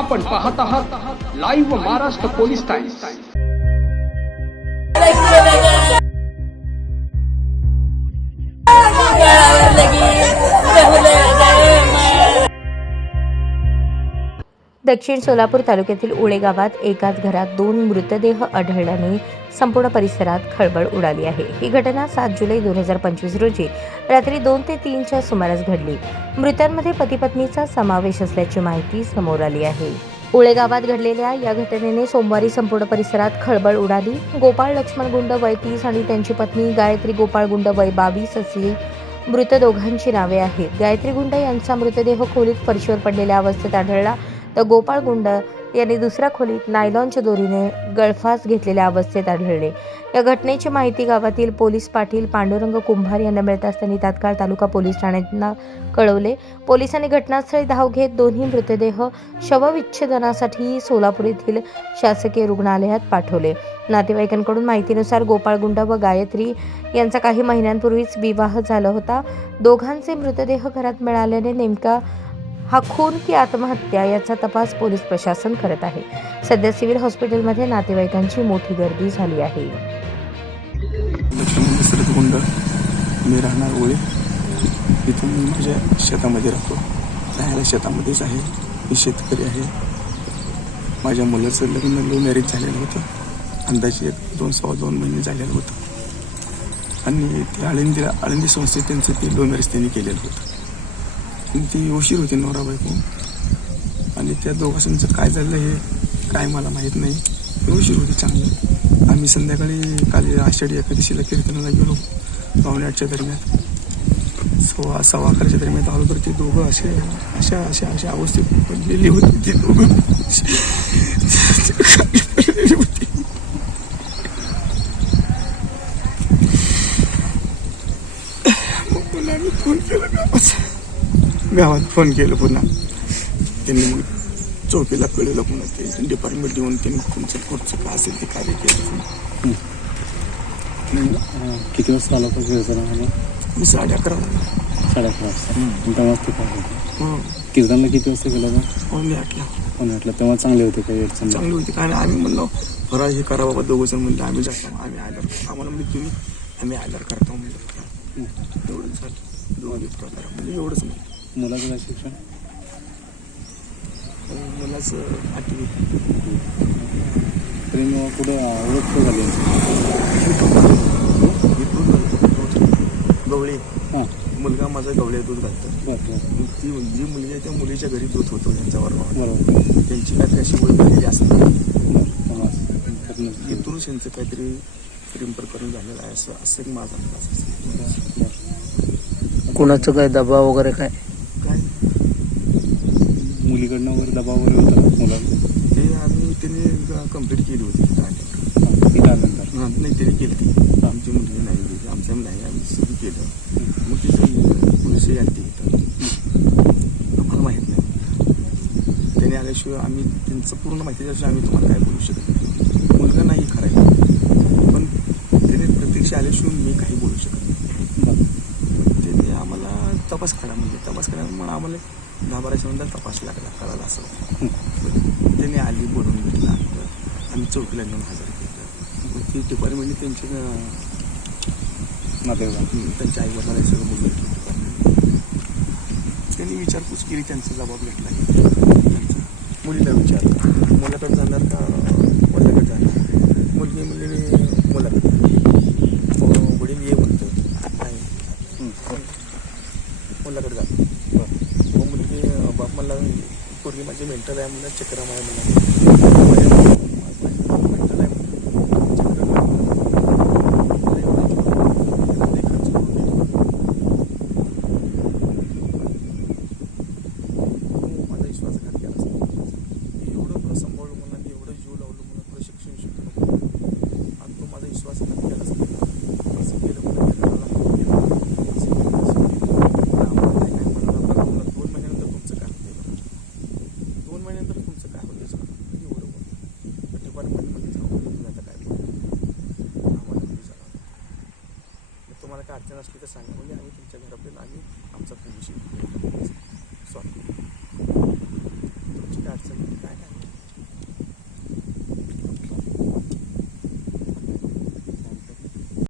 आपण पाहत आहात लाईव्ह महाराष्ट्र पोलीस टाइम्स दक्षिण सोलापूर तालुक्यातील उळे गावात एकाच घरात दोन मृतदेह आढळल्याने संपूर्ण परिसरात खळबळ उडाली आहे. ही घटना सात जुलै दोन हजार पंचवीस रोजी रात्री दोन ते तीनच्या सुमारास घडली. मृतांमध्ये पती पत्नीचा समावेश असल्याची माहिती समोर आली आहे. उळे गावात घडलेल्या या घटनेने सोमवारी संपूर्ण परिसरात खळबळ उडाली. गोपाळ लक्ष्मण गुंड वय तीस आणि त्यांची पत्नी गायत्री गोपाळ गुंड वय बावीस असे मृत दोघांची नावे आहेत. गायत्री गुंड यांचा मृतदेह खोलीत फरशीवर पडलेल्या अवस्थेत आढळला. तर गोपाळ गुंड यांनी दुसऱ्या खोलीत नायलॉनच्या दोरीने गळफास घेतलेल्या अवस्थेत आढळले. या घटनेची माहिती गावातील पोलीस पाटील पांडुरंग कुंभार यांना मिळताच त्यांनी तात्काळ तालुका पोलीस ठाण्यांना कळवले. पोलिसांनी घटनास्थळी धाव घेत दोन्ही मृतदेह शवविच्छेदनासाठी सोलापूर येथील शासकीय रुग्णालयात पाठवले. नातेवाईकांकडून माहितीनुसार गोपाळ गुंड व गायत्री यांचा काही महिन्यांपूर्वीच विवाह झाला होता. दोघांचे मृतदेह घरात मिळाल्याने नेमका हा खून की आत्महत्या याचा तपास पोलीस प्रशासन करत आहे. सध्या सिव्हिल हॉस्पिटलमध्ये नातेवाईकांची मोठी गर्दी झाली आहे. मी राहणार ओळे. इथून मी माझ्या शेतामध्ये राहतो. राहायला शेतामध्येच आहे. मी शेतकरी आहे. माझ्या मुलाचं लग्न लो मॅरेज झालेलं होतं. अंदाजे एक दोन सव्वा दोन महिने झालेलं होतं. आणि ते आळंदीला आळंदी संस्थेत त्यांचं ते लो मॅरेज त्यांनी केलेलं होतं. ती उशीर होती नवरा बायको. आणि त्या दोघांचं काय झालं हे काय मला माहीत नाही. ते उशीर होती चांगली. आम्ही संध्याकाळी काल आषाढी एकादशीला कीर्तनाला गेलो पावणे आठच्या दरम्यान. सव्वा सव्वा अकराच्या दरम्यान आलो तर ते दोघं असे अशा अशा अशा अवस्थेत पडलेली होती ते दोघं. होती मग मला फोन केला गावात फोन केलं पुन्हा. त्यांनी मग चौकीला कळलं पुन्हा ते डिपार्टमेंट येऊन त्यांनी तुमचं पुढचं काय असेल ते कार्य केलं किती वाजता आला होता कीर्तनाला मी साडे अकरा साडे अकरा वाजता. तेव्हा ते काय होतं. हो. कीर्तनला किती वाजता गेला होता? हो मी आठला. कोणी वाटलं तेव्हा चांगले होते काही अडचण चांगली होती. कारण आम्ही म्हणलो फराळ हे करा बाबा दोघं जण म्हणलं आम्ही जातो. आम्ही आल्यावर आम्हाला म्हणजे तुम्ही आम्ही आल्यावर करतो. म्हणलं एवढंच झालं. दोन्ही प्रकार म्हणजे एवढंच नाही. मुलाचं काय शिक्षण? मुलाचं आठवी. प्रेम कुठं ओळख कुठं झाली गवळे. हां. मुलगा माझा गवळे दूध घालतात ती जी मुलगी आहे त्या मुलीच्या घरी दूध होतो त्यांच्या बरोबर. त्यांची काहीतरी अशी ओळख झालेली असते? बरं तेव्हा असं करणं- इथूनच यांचं काहीतरी प्रेम प्रकरण झालेलं आहे असं असं एक माझा अंदाज. कुणाचं काय दबाव वगैरे काय? मुलीकडनं वगैरे दबाव वगैरे होता का मुलाला ते आम्ही त्यांनी कंप्लीट केली होती आल्यानंतर हां, नाही त्यांनी केलं. ते आमची मुलगी नाही दिली आमचं नाही आम्ही सगळं केलं. मग तिथं पोलीस आणते इथं. आम्हाला माहीत नाही. त्यांनी आल्याशिवाय आम्ही त्यांचं पूर्ण माहिती दिल्याशिवाय आम्ही तुम्हाला काय बोलू शकत नाही. मुलगा नाही खरं आहे. पण त्याने प्रत्यक्ष आल्याशिवाय मी काही बोलू शकत नाही. त्यांनी आम्हाला तपास काढा म्हणजे तपास काढा म्हणून आम्हाला दहा नंतर तपास लागला कळाला असं. त्यांनी आली बोलून घेतलं आम्ही चौकीला नेऊन हजर केलं. ती डिपार्टमेंटने त्यांचे अं, नातेवाईक. त्यांच्या आई वडिलांना सगळं बोलून. त्यांनी विचारपूस केली त्यांचा जबाब घेतला त्यांचा. मुलीला विचारलं. मुलाकडे जाणार का वडिलाकडे जाणार? मुलगी म्हणली मी मुलाकडे जाणार. वडील ये म्हणतो नाही. मुलाकडे जातो बरं मग मुलगी अं, बाप मला पोरगी माझी मेंटल आहे म्हणलं चक्र आहे. म्हणलं मेंटल आहे म्हणलं चक्कर आहे म्हणलं. लई खर्च करून गेली. तो माझा विश्वासघात केला असता. मी एवढं पुढं सांभाळलं म्हणून आणि एवढं जीव लावलं म्हणून प्रशिक्षण शिकलो म्हणून. आणि तो माझा विश्वासघात केला असता. असं केलं म्हणून त्याला मला असं केलं, असं केलं. पण आम्हाला काय काय म्हणाला बघा म्हणलं, दोन महिन्यानंतर तुमचं काय होतंय बघा. दोन महिन्यानंतर तुमचं काय होतंय सगळं. मी एवढं बोललो. डिपार्टमेंटमध्ये जाऊ तुम्ही आता काय बोलू. आम्हाला घरी जावं. मग तुम्हाला काय अडचण असली तर सांगा म्हणजे आम्ही तुमच्या घरापर्यंत आम्ही आमचा विषय